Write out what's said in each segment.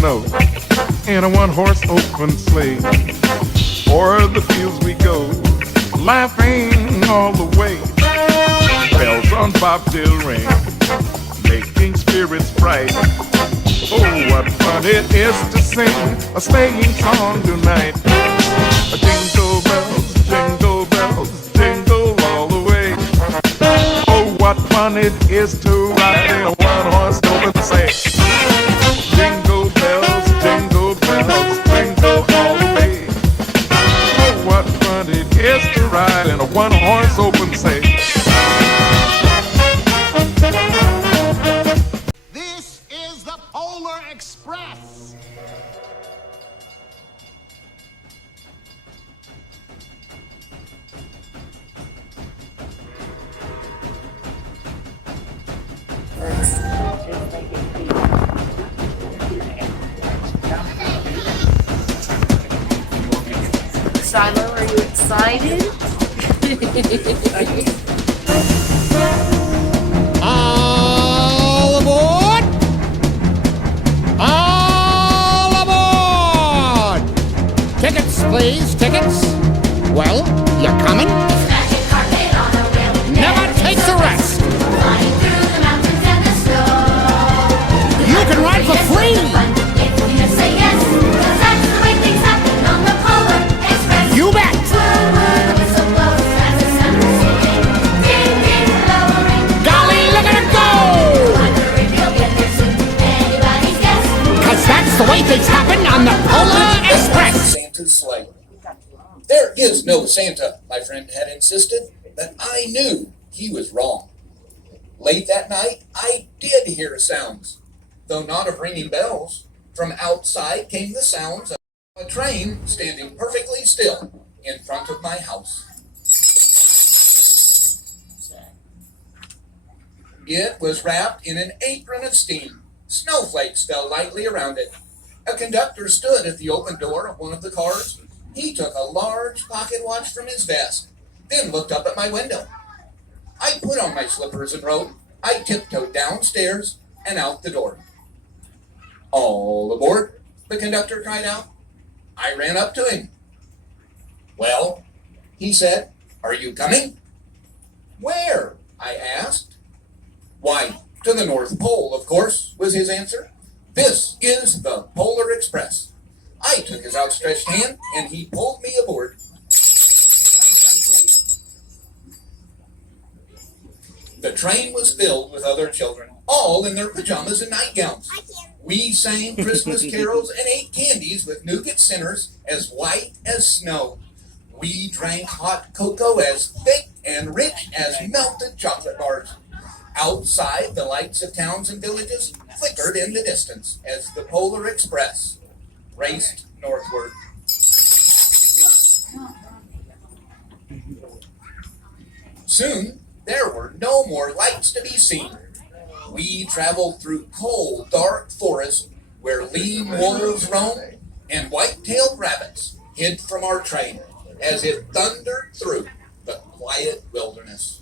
snow in a one-horse open sleigh. O'er the fields we go, laughing all the way. Bells on bobtail ring, making spirits bright. Oh, what fun it is to sing a sleighing song tonight. Jingle bells, jingle all the way. Oh, what fun it is to ride in a one-horse open sleigh. Jingle bells, jingle all the way. Oh, what fun it is to ride in a one-horse open sleigh. This is the Polar Express. Shiloh, are you excited? All aboard! All aboard! Tickets, please, tickets. Well, you coming? Magic carpet on a wheel. Never takes a rest. Flying through the mountains and the snow. You can ride for free. If you just say yes, 'cause that's the way things happen on the Polar Express. You bet. Woo woo, the whistle blows as the sun is singing. Ding ding, lowering. Golly, look at it go! Wonder if you'll get there soon. Anybody's guess. 'Cause that's the way things happen on the Polar Express. Santa's sleigh. There is no Santa, my friend had insisted, but I knew he was wrong. Late that night, I did hear sounds, though not of ringing bells. From outside came the sounds of a train standing perfectly still in front of my house. It was wrapped in an apron of steam. Snowflakes fell lightly around it. A conductor stood at the open door of one of the cars. He took a large pocket watch from his vest, then looked up at my window. I put on my slippers and robe. I tiptoed downstairs and out the door. All aboard, the conductor cried out. I ran up to him. Well, he said, are you coming? Where? I asked. Why, to the North Pole, of course, was his answer. This is the Polar Express. I took his outstretched hand, and he pulled me aboard. The train was filled with other children, all in their pajamas and nightgowns. We sang Christmas carols and ate candies with nougat centers as white as snow. We drank hot cocoa as thick and rich as melted chocolate bars. Outside, the lights of towns and villages flickered in the distance as the Polar Express raced northward. Soon, there were no more lights to be seen. We traveled through cold, dark forests where lean wolves roamed and white-tailed rabbits hid from our train as it thundered through the quiet wilderness.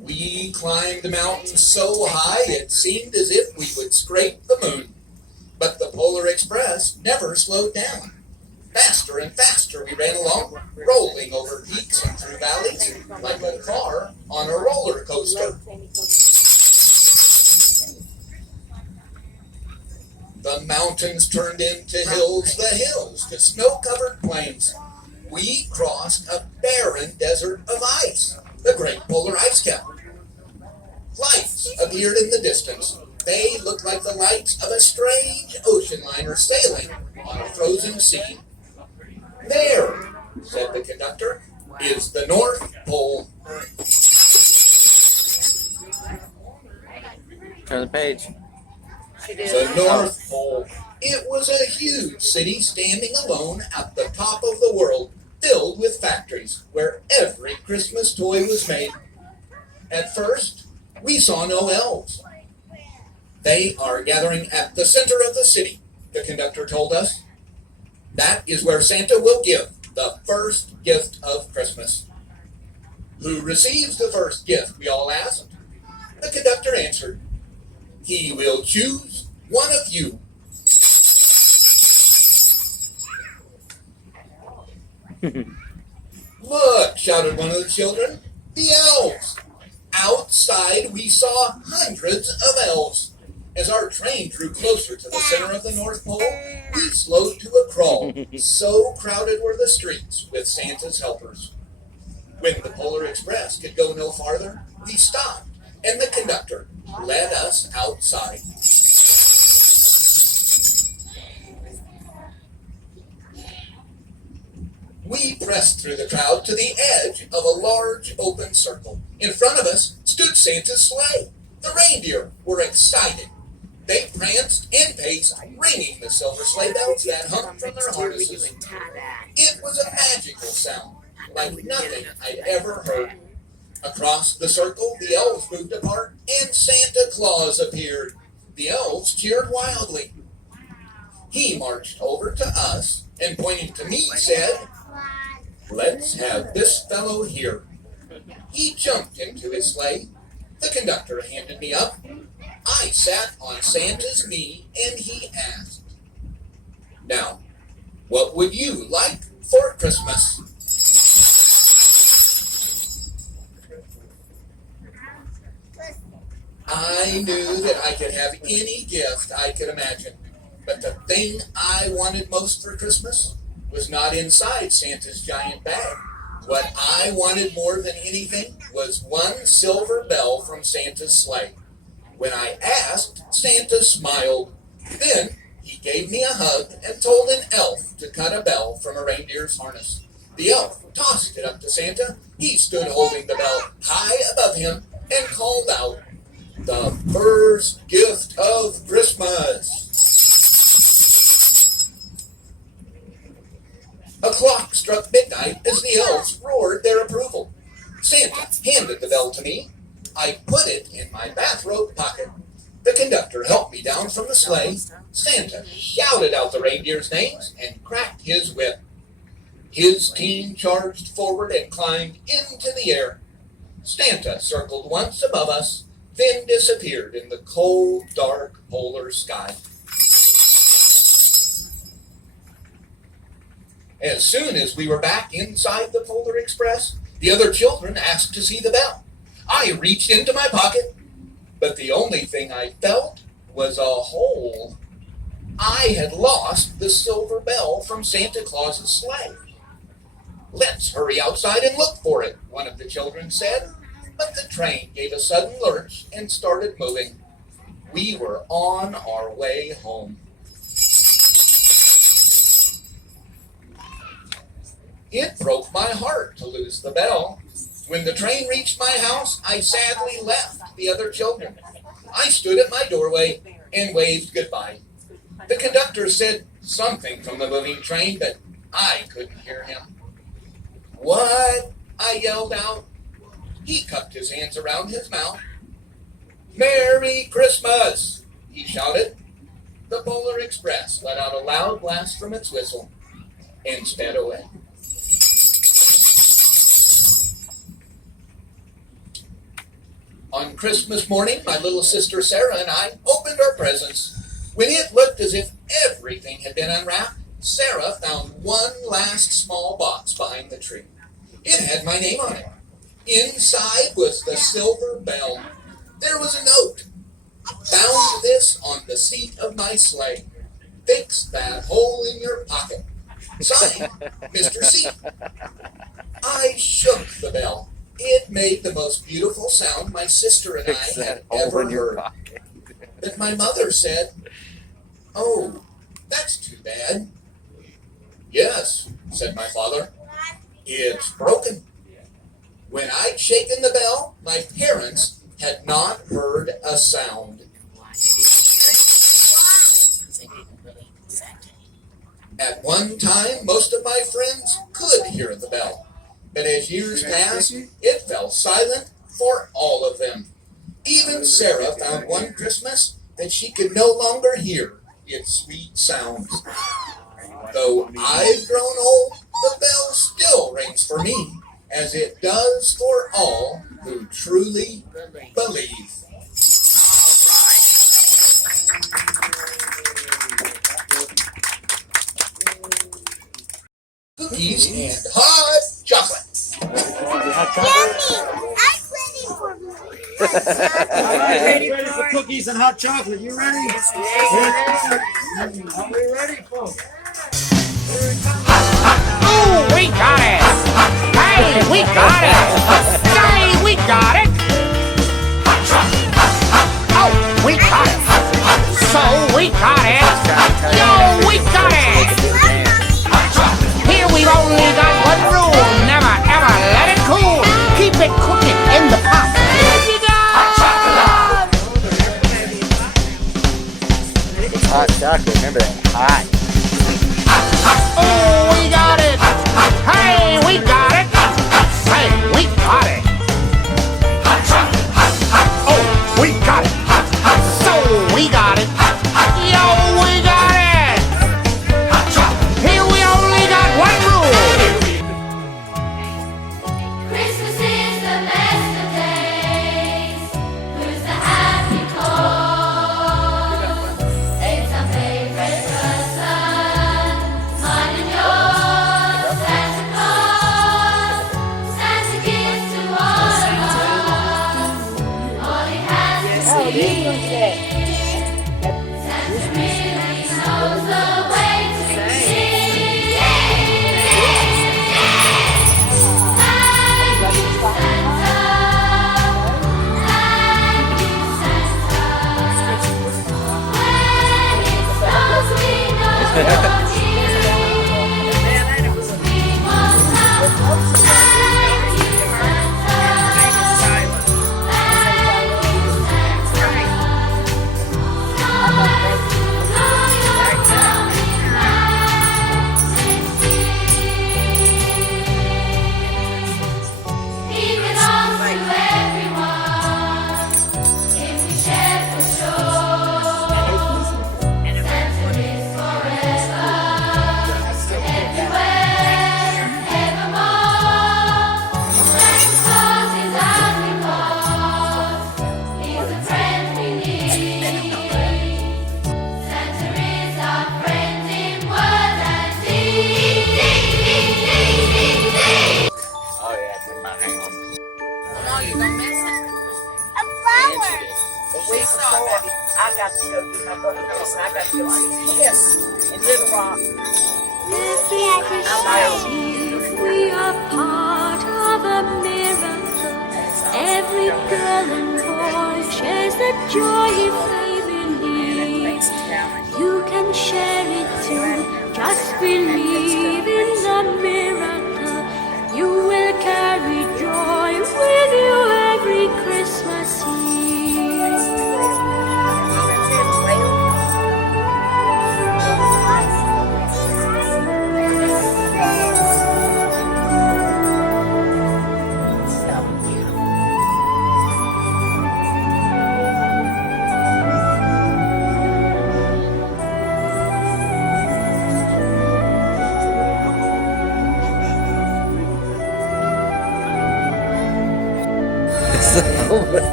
We climbed the mountain so high it seemed as if we would scrape the moon. But the Polar Express never slowed down. Faster and faster we ran along, rolling over peaks and through valleys like a car on a roller coaster. The mountains turned into hills, the hills to snow-covered plains. We crossed a barren desert of ice, the Great Polar Ice Cap. Lights appeared in the distance. They looked like the lights of a strange ocean liner sailing on a frozen sea. There, said the conductor, is the North Pole. Turn the page. The North Pole. It was a huge city standing alone at the top of the world, filled with factories where every Christmas toy was made. At first, we saw no elves. They are gathering at the center of the city, the conductor told us. That is where Santa will give the first gift of Christmas. Who receives the first gift, we all asked. The conductor answered, "He will choose one of you." "Look," shouted one of the children, "the elves." Outside, we saw hundreds of elves. As our train drew closer to the center of the North Pole, we slowed to a crawl. So crowded were the streets with Santa's helpers. When the Polar Express could go no farther, we stopped, and the conductor led us outside. We pressed through the crowd to the edge of a large open circle. In front of us stood Santa's sleigh. The reindeer were excited. They pranced and paced, ringing the silver sleigh bells that hung from their harnesses. It was a magical sound, like nothing I'd ever heard. Across the circle, the elves moved apart, and Santa Claus appeared. The elves cheered wildly. He marched over to us and, pointing to me, said, "Let's have this fellow here." He jumped into his sleigh. The conductor handed me up. I sat on Santa's knee, and he asked, "Now, what would you like for Christmas?" I knew that I could have any gift I could imagine, but the thing I wanted most for Christmas was not inside Santa's giant bag. What I wanted more than anything was one silver bell from Santa's sleigh. When I asked, Santa smiled. Then he gave me a hug and told an elf to cut a bell from a reindeer's harness. The elf tossed it up to Santa. He stood holding the bell high above him and called out, "The first gift of Christmas." A clock struck midnight as the elves roared their approval. Santa handed the bell to me. I put it in my bathrobe pocket. The conductor helped me down from the sleigh. Santa shouted out the reindeers' names and cracked his whip. His team charged forward and climbed into the air. Santa circled once above us, then disappeared in the cold, dark polar sky. As soon as we were back inside the Polar Express, the other children asked to see the bell. I reached into my pocket, but the only thing I felt was a hole. I had lost the silver bell from Santa Claus's sleigh. "Let's hurry outside and look for it," one of the children said. But the train gave a sudden lurch and started moving. We were on our way home. It broke my heart to lose the bell. When the train reached my house, I sadly left the other children. I stood at my doorway and waved goodbye. The conductor said something from the moving train, but I couldn't hear him. "What?" I yelled out. He cupped his hands around his mouth. "Merry Christmas!" he shouted. The Polar Express let out a loud blast from its whistle and sped away. On Christmas morning, my little sister Sarah and I opened our presents. When it looked as if everything had been unwrapped, Sarah found one last small box behind the tree. It had my name on it. Inside was the silver bell. There was a note. "Found this on the seat of my sleigh. Fix that hole in your pocket. Signed, Mr. C." I shook the bell. It made the most beautiful sound my sister and I had ever heard. But my mother said, "Oh, that's too bad." "Yes," said my father, "it's broken." When I'd shaken the bell, my parents had not heard a sound. At one time, most of my friends could hear the bell. But as years passed, it fell silent for all of them. Even Sarah found one Christmas that she could no longer hear its sweet sounds. Though I've grown old, the bell still rings for me, as it does for all who truly believe. cookies and hot chocolate. I'm ready for cookies and hot chocolate. You ready? Are we ready, folks? Oh, we got it! Hey, we got it! Say, we got it! Oh, we got it! So, we got it! Yo, we got it! Here we've only got one rule. Never, ever let it cool. Keep it cooking in the pot. It's hot chocolate. Remember that. Hot. Oh, we got it! Hey, we got it! Say, we got it! Oh, we got it! So, we got it! Yo, we got it! Here we only got one rule! Christmas is the best of days. Who's the happy cause? It's our favorite person. Mine and yours, Santa Claus. Santa gives to all of us. All he has to give. Santa really knows the way to sing. Thank you, Santa. Thank you, Santa. When it snows, we know you're here. We won't stop. Thank you, Santa. Thank you, Santa. Nice to know you're coming back next year. He belongs to everyone. If we share for sure. Santa is forever, everywhere, evermore. Santa Claus is our reward. He's the friend we need. Santa is our friend in word and deed. Oh yeah, it's in my house. No, you gonna miss it. A flower. The week before, I got to go do my brother's house, and I got to go see Kiss in Little Rock. We are part of a miracle. Every girl and boy shares the joy if they believe. You can share it too. Just believe in the miracle. You will carry joy with you every Christmas Eve.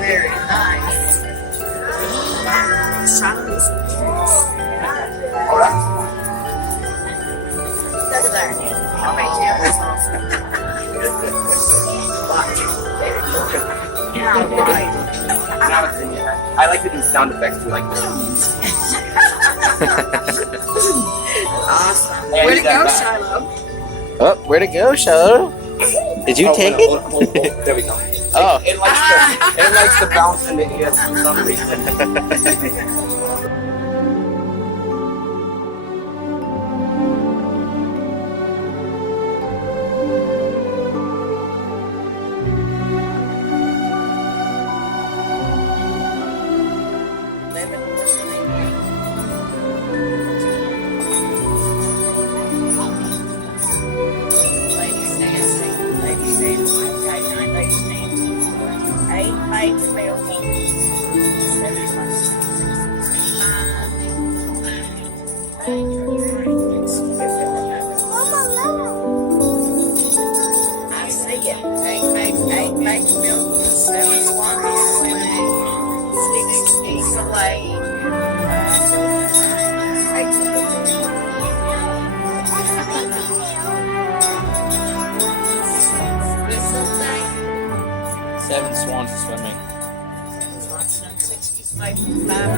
Very nice. Look at there. I'll make you this awesome. Watch. Yeah, right. I like to do sound effects too, like. Awesome. Where'd it go, Shiloh? Oh, where'd it go, Shiloh? Did you take it? There we go. Oh. It likes to bounce in the ears for some reason. Ladies dancing. Ladies dancing. Okay, 9 ladies dancing. 8 maids male hands. 7 months. 6, 5. I see it. 8 maids male hands. 7 swans swimming. 6 geese away. 8 only 5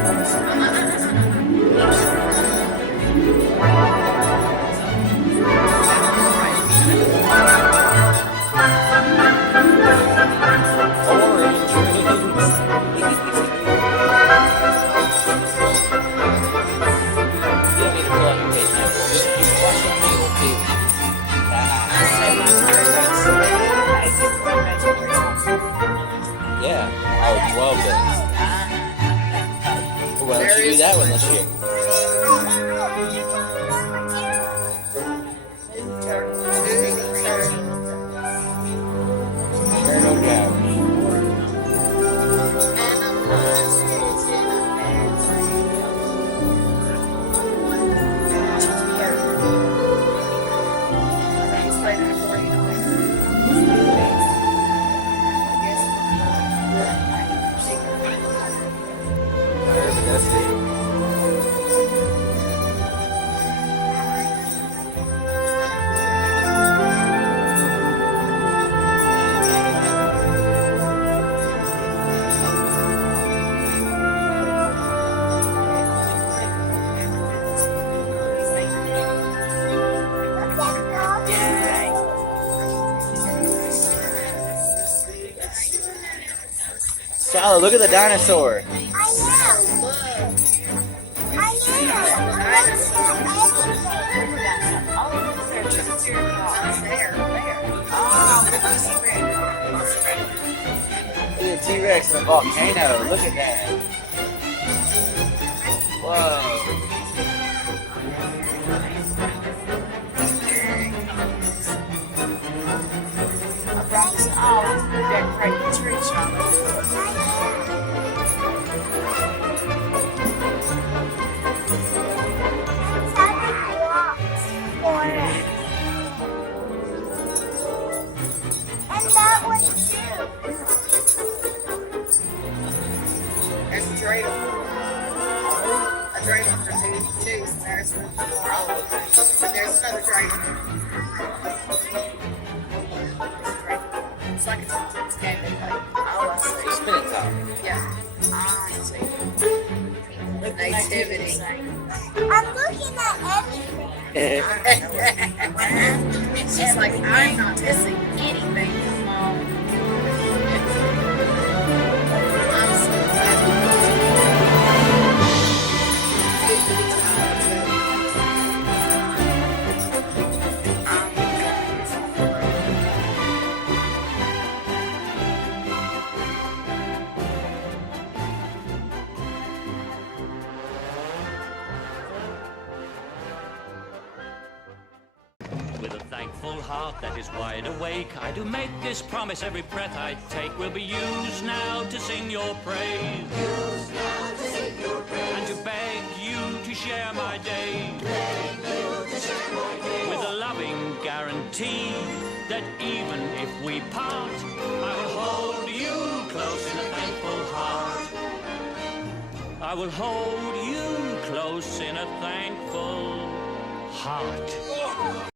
Yeah. Oh, 12 days. Well, why don't you do that one this year? Turtle couch. Shallow, look at the dinosaur. Look at the T-Rex in the volcano. Look at that. Whoa. Decorate the tree, Charlotte. And that one too. There's a dreidel. A dreidel for two, so there's one for all. But there's another dreidel. It's like a T-Rex game they play. Oh, I see. Spin it top. Yeah. I see. Nativity. I'm looking at everything. She's like, I'm not missing anything from Mom. I'm so glad. With a thankful heart that is wide awake, I do make this promise: every breath I take will be used now to sing your praise. And to beg you to share my day. With a loving guarantee that even if we part, I will hold you close in a thankful heart. I will hold you close in a thankful heart.